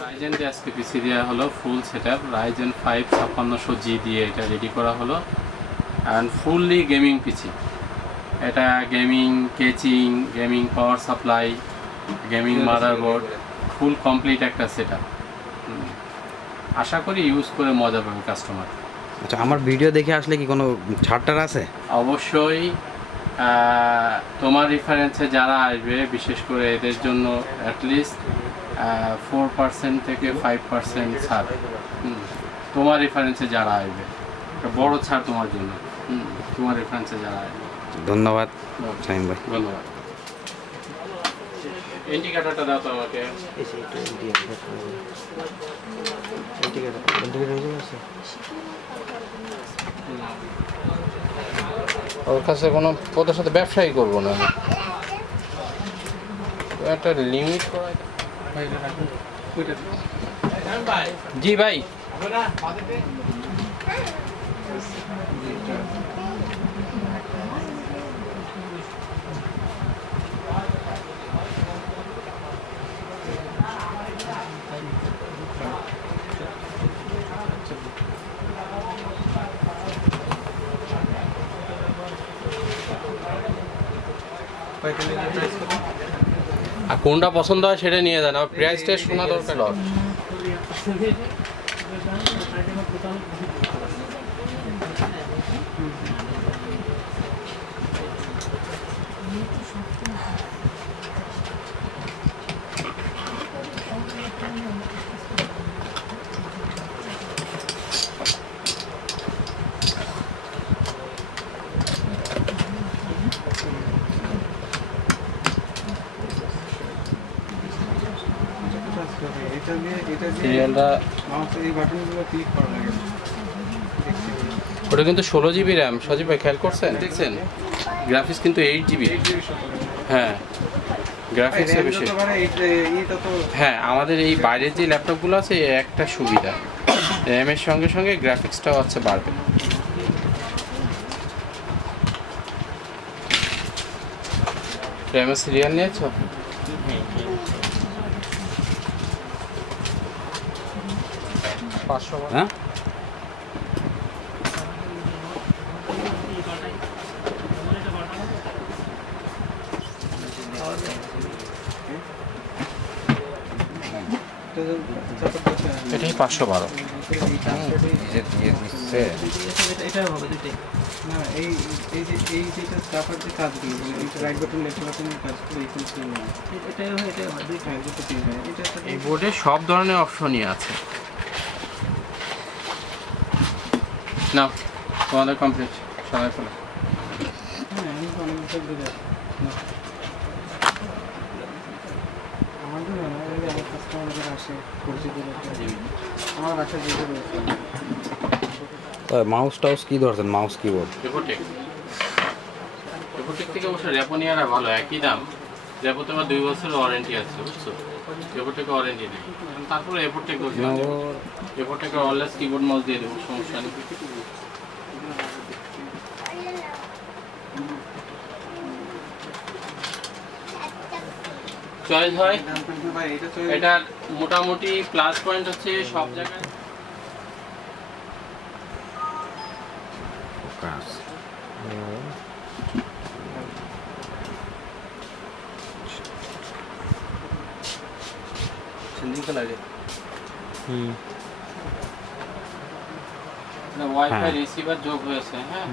Ryzen আজকে পিসি দেওয়া হলো ফুল সেটআপ রাইজেন 5 5600G দিয়ে এটা রেডি করা হলো অ্যান্ড ফুললি গেমিং পিসি। এটা gaming casing, gaming power supply, gaming motherboard, full complete একটা সেটআপ। আশা করি ইউজ করে মজা পাবে কাস্টমার। আচ্ছা, আমার ভিডিও দেখে আসলে কি কোনো ছাড়টার আছে? অবশ্যই তোমার রেফারেন্সে যারা আসবে বিশেষ করে এদের জন্য অ্যাটলিস্ট 4% থেকে 5% ছাড়। তোমার রেফারেন্সে যারা আসবে একটা বড় ছাড় তোমার জন্য, তোমার রেফারেন্সে যারা আসবে। ধন্যবাদ শাহিন ভাই। ধন্যবাদ। ইন্ডিকেটরটা দাও তো আমাকে। ওর কাছে কোনো ওদের সাথে ব্যবসায়ী করবো না, একটা লিমিট করা। জি ভাই, আর কোনটা পছন্দ হয় সেটা নিয়ে যান। আমার প্রাইসটা শোনা দরকার। ওটা কিন্তু 16GB র্যাম। সজীব ভাই খেয়াল করছেন, দেখছেন গ্রাফিক্স কিন্তু 8GB। হ্যাঁ, গ্রাফিক্সে বেশি। হ্যাঁ, আমাদের এই বাইরের যে ল্যাপটপগুলো আছে একটা সুবিধা, র্যামের সঙ্গে সঙ্গে গ্রাফিক্সটাও হচ্ছে বাড়বে। র্যামের সিরিয়াল নিয়েছো? হ্যাঁ, এটাই 512। এই বোর্ডে সব ধরনের অপশনই আছে। না, তোমাদের কমপ্লিট সবাই ফেলো। মাউস টাউস কি ধরছেন? মাউস কিবোর্ড রেপোটেক থেকে অবশ্য রেপো নেওয়াটা ভালো, একই দাম। রেপোতে আমার 2 বছরের ওয়ারেন্টি আছে, বুঝছো? রেপোটেকে ওয়ারেন্টি নেই, তারপরে রেপোটেক রেপোটেকে অলওয়েজ কিবোর্ড মাউস দিয়ে দেবো, সমস্যা নেই। চয়েস হয়। এটা মোটামুটি প্লাস পয়েন্ট হচ্ছে সব জায়গায় ওয়াইফাই রিসিভার যোগ হয়েছে। হ্যাঁ।